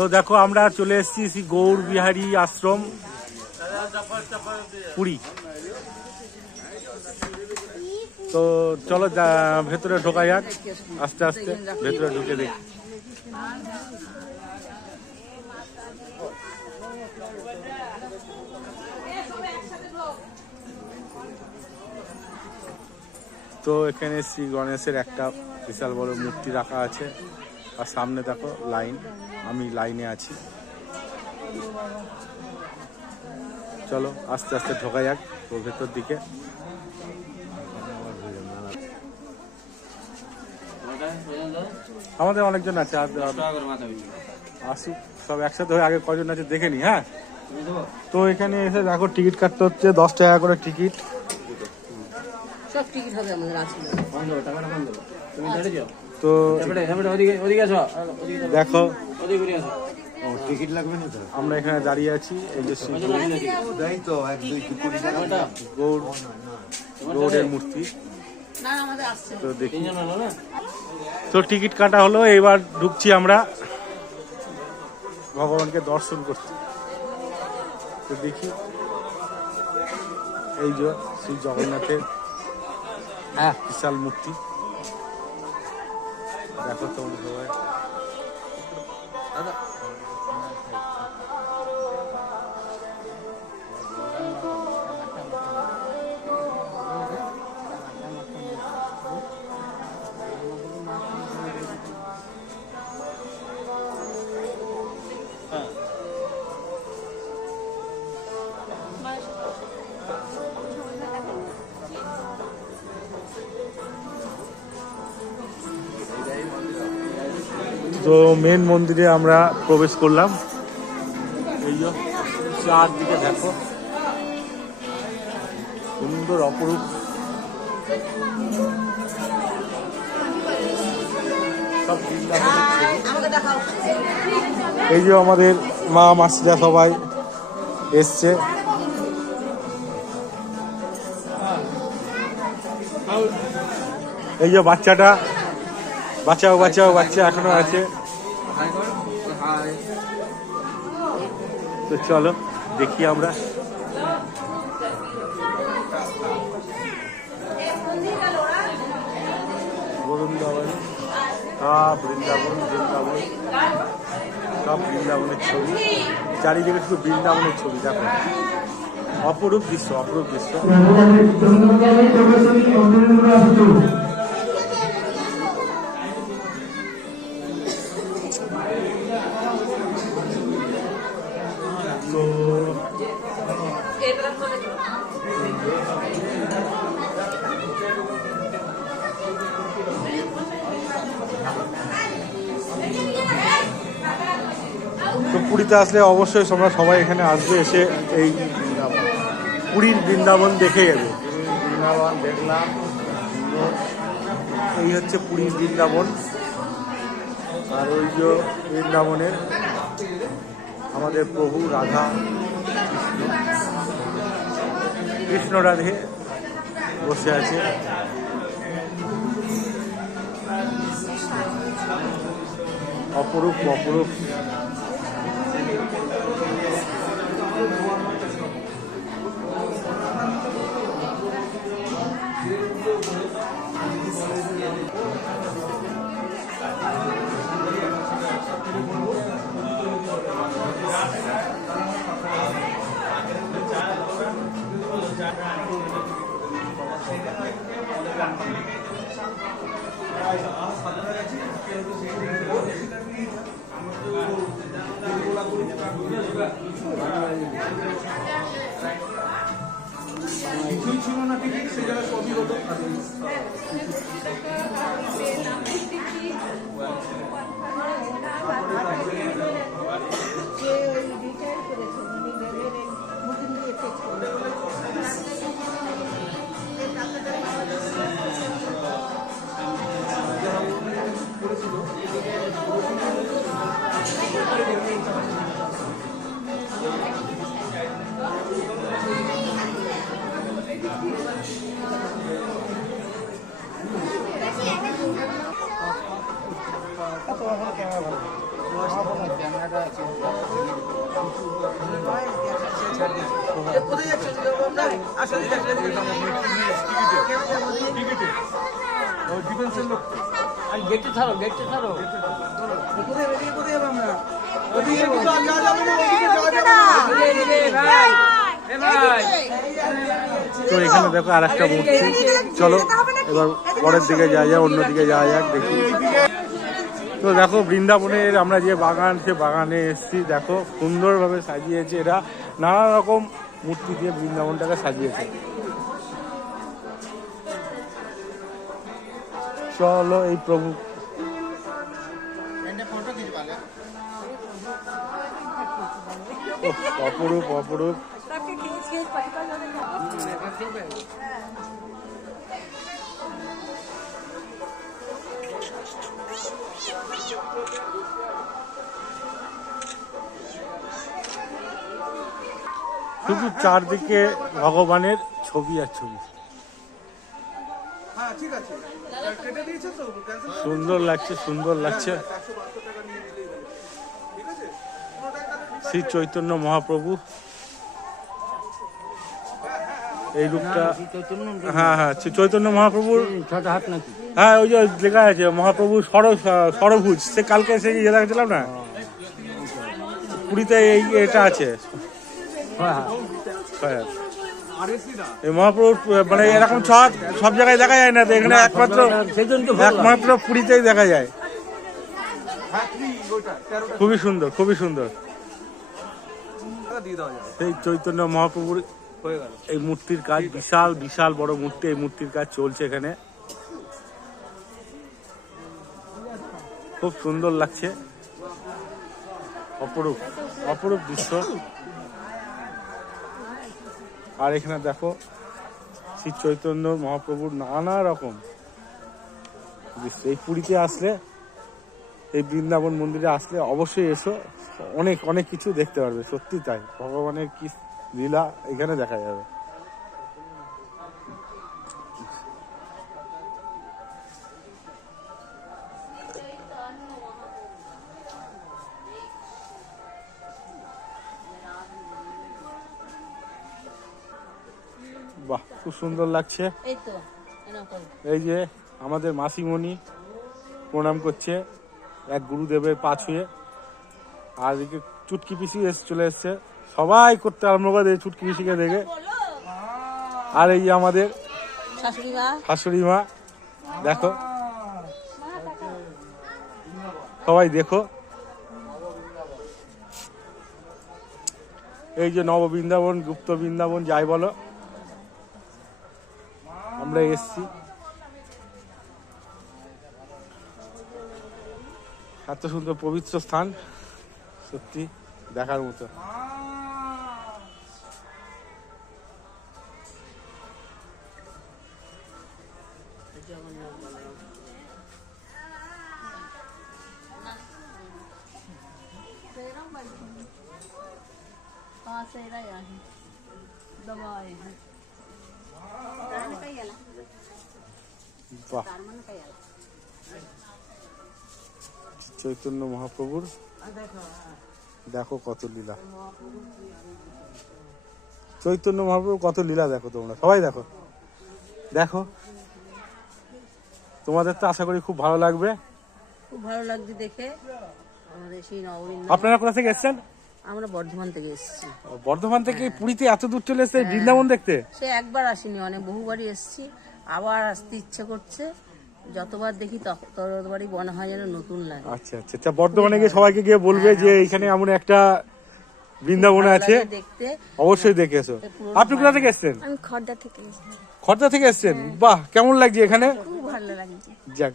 তো দেখো আমরা চলে এসেছি গৌর বিহারী আশ্রম পুরী। তো চলো ভেতরে ঢোকা যাক, আস্তে আস্তে ভেতরে ঢুকে দেখি। তো এখানে শ্রী গণেশের একটা বিশাল বড় মূর্তি রাখা আছে, আর সামনে দেখো লাইন, আমি লাইনে আছি। চলো আস্তে আস্তে ঢোকা যাক তো ভেতর দিকে। আমাদের অনেকজন আছে, আসুক সব একসাথে হয়ে, আগে কজন আছে দেখে নি। হ্যাঁ, তো এখানে এসে দেখো টিকিট কাটতে হচ্ছে, 10 টাকা করে টিকিট। সব টিকিট হবে আমাদের আছে। তো দেখো টিকিট লাগবে না তো, আমরা এখানে দাঁড়িয়ে আছি, এই যে গৌর গৌরের মূর্তি। তো দেখি, তো টিকিট কাটা হলো, এবার ঢুকছি আমরা ভগবানকে দর্শন করতে। তো দেখি এই যে শ্রী জগন্নাথের বিশাল মূর্তি, দেখো তোমরা সবাই। তো মেন মন্দিরে আমরা প্রবেশ করলাম। এই যে চারদিকে দেখো সুন্দর অপরূপ, এই যে আমাদের মা মাসিরা সবাই এসছে। এই যে বাচ্চাটা, বাঁচাও বাঁচাও, বাচ্চা এখনো আছে। তো চলো দেখি আমরা। বৃন্দাবন, সব বৃন্দাবন, বৃন্দাবন, সব বৃন্দাবনের ছবি, চারিদিকে শুধু বৃন্দাবনের ছবি। দেখো অপরূপ দৃশ্য, অপরূপ দৃশ্য। তো পুরীতে আসলে অবশ্যই তোমরা সবাই এখানে আসবে, এসে এই পুরীর বৃন্দাবন দেখে যাবে। বৃন্দাবন দেখলাম, এই হচ্ছে পুরীর বৃন্দাবন। আর ওই যে বৃন্দাবনের আমাদের প্রভু রাধা কৃষ্ণ রাধে বসে আছে। অপরূপ অপরূপ। কিছুই ছিল না টিকিট, সে জায়গায় সবই হতো। গেটে ছাড়ো, গেটে ছাড়ো। তো এখানে দেখো আর একটা মূর্তি। চলো এবার পরের দিকে যাওয়া যাক, অন্যদিকে যাওয়া যাক, দেখি। তো দেখো বৃন্দাবনের আমরা যে বাগান, সে বাগানে এসেছি। দেখো সুন্দরভাবে সাজিয়েছে এরা, নানা রকম মূর্তি দিয়ে বৃন্দাবনটাকে সাজিয়েছে। চলো এই প্রভু, অপরূপ অপরূপ। শুধু চারদিকে ভগবানের ছবি আর ছবি। সুন্দর লাগছে, সুন্দর লাগছে। শ্রী চৈতন্য মহাপ্রভু এই রূপটা, হ্যাঁ হ্যাঁ চৈতন্য মহাপ্রভুর, হ্যাঁ ওই যে লেখা আছে মহাপ্রভু ষড়ভুজ। সে কালকে সে ইয়ে দেখাচ্ছিলাম না, পুরীতে এই এটা আছে। এই মহাপ্রভুর মানে এরকম ছট সব জায়গায় দেখা যায় না, তো এখানে একমাত্র পুরীতেই দেখা যায়। খুবই সুন্দর, খুবই সুন্দর। সেই চৈতন্য মহাপ্রভুর এই মূর্তির কাজ, বিশাল বিশাল বড় মূর্তি, এই মূর্তির কাজ চলছে এখানে। খুব সুন্দর লাগছে, অপরূপ অপরূপ দৃশ্য। আর এখানে দেখো শ্রী চৈতন্য মহাপ্রভুর নানা রকম দৃশ্য। এই পুরীতে আসলে, এই বৃন্দাবন মন্দিরে আসলে অবশ্যই এসো, অনেক অনেক কিছু দেখতে পারবে। সত্যি তাই, ভগবানের কি লীলা এখানে দেখা যাবে। বাহ, খুব সুন্দর লাগছে। এই যে আমাদের মাসিমণি প্রণাম করছে এক গুরুদেবের পা ছুঁয়ে। আর এদিকে চুটকি পিসি চলে এসছে, সবাই করতে আরম্ভ করে চুটকি পিসিকে দেখে। আর এই যে আমাদের শাশুড়ি মা, দেখো সবাই দেখো। এই যে নব বৃন্দাবন, গুপ্ত বৃন্দাবন যাই বলো, আমরা এসছি। এত সুন্দর পবিত্র স্থান, সত্যি দেখার মতো। বাহ, চৈতন্য মহাপ্রভুর দেখো কত লীলা, চৈতন্য মহাপ্রভুর কত লীলা দেখো তোমরা সবাই দেখো। দেখো তোমাদের তো আশা করি খুব ভালো লাগবে। খুব ভালো লাগছে দেখে। আমাদের সেই নববৃন্দাবন। আপনারা কোথা থেকে এসেছেন? আমরা বর্ধমান থেকে এসেছি। বর্ধমান থেকে পুরীতে এত দূর চলে এসেছে বৃন্দাবন দেখতে? সে একবার আসিনি, অনেক বহুবারই এসেছি, আবার আসতে ইচ্ছে করছে। যতবার দেখি ততবারই মনে হয় যেন নতুন লাগে। আচ্ছা আচ্ছা, তা বর্ধমানে গিয়ে সবাইকে গিয়ে বলবে যে এখানে এমন একটা বৃন্দাবন আছে, দেখতে অবশ্যই দেখে এসো। আপনি কোথা থেকে এসেছেন? আমি খর্দা থেকে এসেছি। খর্দা থেকে এসেছেন? বাহ, কেমন লাগছে এখানে? খুব ভালো লাগছে। যাক,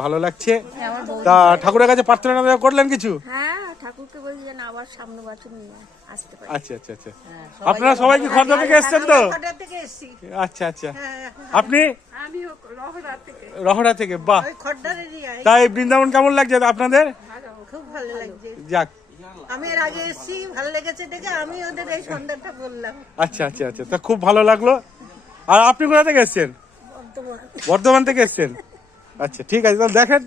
ভালো লাগছে। তা ঠাকুরের কাছে প্রার্থনা করলেন কিছু? হ্যাঁ, ঠাকুরকে বলছি যেন আবার সামনে বছর নিয়ে আসতে পারি। আচ্ছা আচ্ছা আচ্ছা, আপনারা সবাই কি খর্দা থেকে এসেছেন? তো খর্দা থেকে এসেছি। আচ্ছা আচ্ছা, আপনি? আমিও রহরা থেকে। রহড়া থেকে। বাহ, খর্দারেরই। তাই বৃন্দাবন কেমন লাগছে আপনাদের? খুব ভালো লাগছে। যাক, আমি এর আগে এসেছি, ভালো লেগেছে দেখে আমি ওদের এই সন্ধ্যাটা বললাম। আচ্ছা আচ্ছা আচ্ছা, তা খুব ভালো লাগলো। আর আপনি কোথা থেকে এসেছেন? বর্ধমান থেকে এসেছেন? আচ্ছা ঠিক আছে, তাহলে দেখেন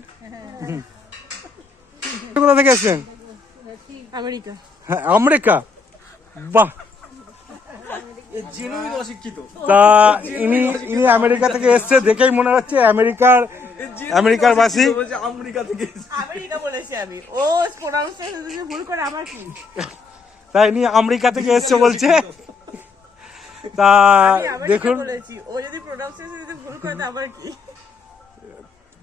কোথা থেকে এসেছেন? আমেরিকা। হ্যাঁ, আমেরিকা, বাহ। তা ইনি আমেরিকা থেকে এসছে, দেখেই মনে হচ্ছে আমেরিকার বাসী। আমেরিকা বলেছি আমি, ও প্রোনাউন্সিয়েশন ভুল করে আমার কি? তাই ইনি আমেরিকা থেকে এসছে বলছে। তা দেখুন, ও যদি প্রোনাউন্সিয়েশন ভুল করে তো আমার কি?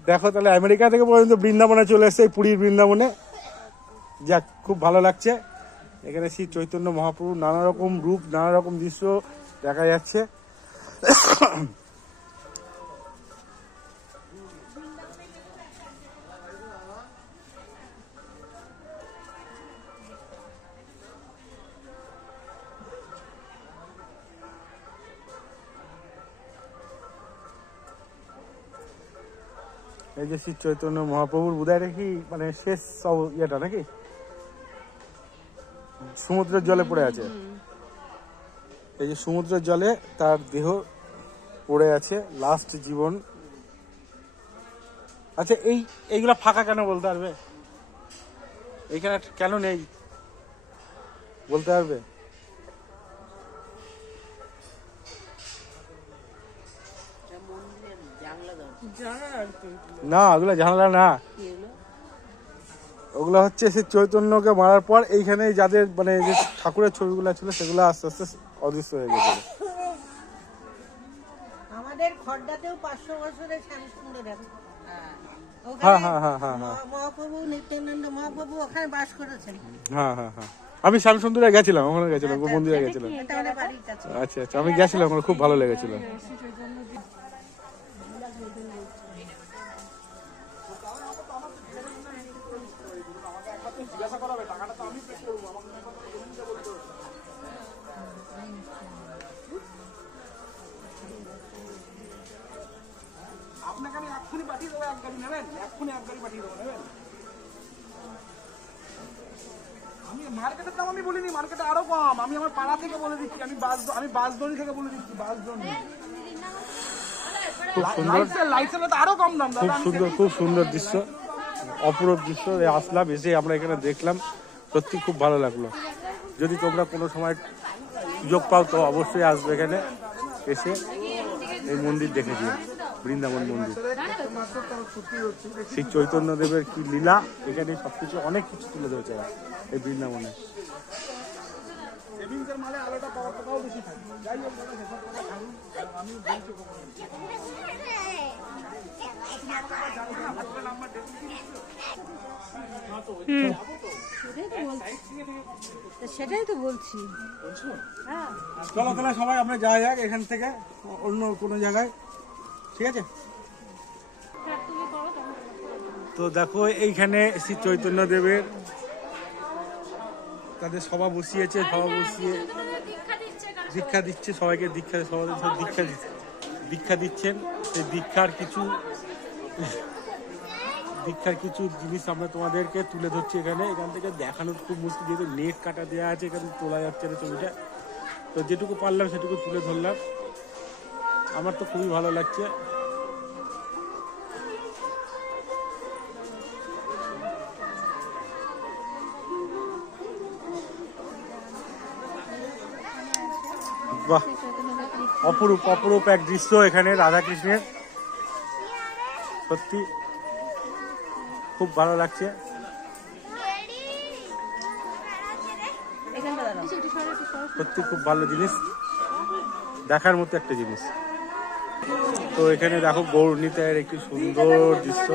দেখো তাহলে আমেরিকা থেকে পর্যন্ত বৃন্দাবনে চলে এসছে, এই পুরীর বৃন্দাবনে। যাক, খুব ভালো লাগছে। এখানে শ্রী চৈতন্য মহাপ্রভু নানা রকম রূপ, নানা রকম দৃশ্য দেখা যাচ্ছে। এই যে শ্রী চৈতন্য মহাপ্রভুর বোধহয় কি মানে শেষ ইয়েটা নাকি, সমুদ্রের জলে পড়ে আছে। এই যে সমুদ্রের জলে তার দেহ পড়ে আছে, লাস্ট জীবন। আচ্ছা, এইগুলা ফাঁকা কেন বলতে পারবে? এইখানে কেন নেই বলতে পারবে? না, ওগুলা জানালা না, ওগুলো হচ্ছে সে চৈতন্যকে মারার পর এইখানে যাদের মানে যে ঠাকুরের ছবিগুলো ছিল সেগুলো আস্তে আস্তে অদৃশ্য হয়ে গেছিল। আমাদের খড়দাতেও 500 বছরের শ্যামসুন্দর আছে। হ্যাঁ হ্যাঁ হ্যাঁ হ্যাঁ হ্যাঁ মহাপ্রভু নিত্যানন্দ মহাপ্রভু ওখানে বাস করেছেন। হ্যাঁ হ্যাঁ হ্যাঁ, আমি শ্যামসুন্দরে গেছিলাম, ওখানে গেছিলাম, মন্দিরে গেছিলাম। এটা আমাদের বাড়ির কাছে। আচ্ছা আচ্ছা, আমি গেছিলাম, আমার খুব ভালো লেগেছিল। আমি মার্কেটের দাম আমি বলিনি, মার্কেটে আরো কম। আমি আমার পাড়া থেকে বলে দিচ্ছি, আমি বাসদনি থেকে বলে দিচ্ছি, বাসদনি। খুব সুন্দর, লাইসেন্স আরো কম দাম খুব দাদা। সুন্দর, খুব সুন্দর দৃশ্য, অপরূপ দৃশ্য। আসলাম, এসে আমরা এখানে দেখলাম, সত্যি খুব ভালো লাগলো। যদি তোমরা কোনো সময় সুযোগ পাও তো অবশ্যই আসবে এখানে, এসে এই মন্দির দেখে দিও, বৃন্দাবন মন্দির। শ্রী চৈতন্য দেবের কি লীলা, এখানে সবকিছু অনেক কিছু তুলে ধরেছে এই বৃন্দাবনে। সেভিংসের মালে আলোটা পাওয়ার টাকাও বেশি থাকে। যাই হোক দাদা, সেসব কথা ছাড়ুন। আমি বলছি সেটাই তো বলছি। চলো তাহলে সবাই আমরা যাওয়া যাক এখান থেকে অন্য কোনো জায়গায়, ঠিক আছে? তো দেখো এইখানে শ্রী চৈতন্য দেবের তাদের সভা বসিয়েছে, সভা বসিয়ে দীক্ষা দিচ্ছে সবাইকে, দীক্ষা দিচ্ছেন। সেই দীক্ষার কিছু জিনিস আমরা তোমাদেরকে তুলে ধরছি এখানে। এখান থেকে দেখানোর খুব মুশকিল, যেহেতু নেট কাটা দেওয়া আছে, এখানে তোলা যাচ্ছে না ছবিটা। তো যেটুকু পারলাম সেটুকু তুলে ধরলাম। আমার তো খুবই ভালো লাগছে। বাহ, অপরূপ অপরূপ এক দৃশ্য এখানে রাধাকৃষ্ণের, সত্যি খুব ভালো লাগছে। সত্যি খুব ভালো জিনিস, দেখার মতো একটা জিনিস। তো এখানে দেখো গৌরনীতায়ের একটি সুন্দর দৃশ্য,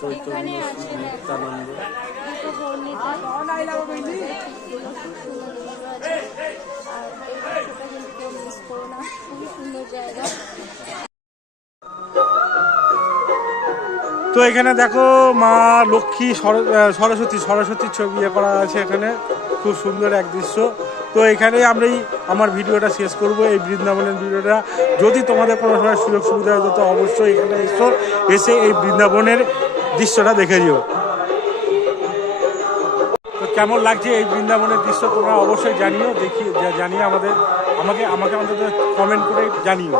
চৈতন্য নিত্যানন্দ। তো এখানে দেখো মা লক্ষ্মী সরস্বতীর ছবি ইয়ে করা আছে এখানে, খুব সুন্দর এক দৃশ্য। তো এখানেই আমরা আমার ভিডিওটা শেষ করব, এই বৃন্দাবনের ভিডিওটা। যদি তোমাদের কোনো সময় সুযোগ সুবিধা হয় তো অবশ্যই এখানে এসে এই বৃন্দাবনের দৃশ্যটা দেখে দিও। তো কেমন লাগছে এই বৃন্দাবনের দৃশ্য তোমরা অবশ্যই জানিও, জানিয়ে আমাকে অন্তত কমেন্ট করে জানিও।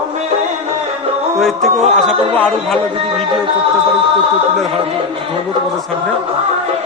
তো এর থেকেও আশা করবো আরও ভালো যদি ভিডিও করতে পারি, ধরবো তোমাদের সামনে।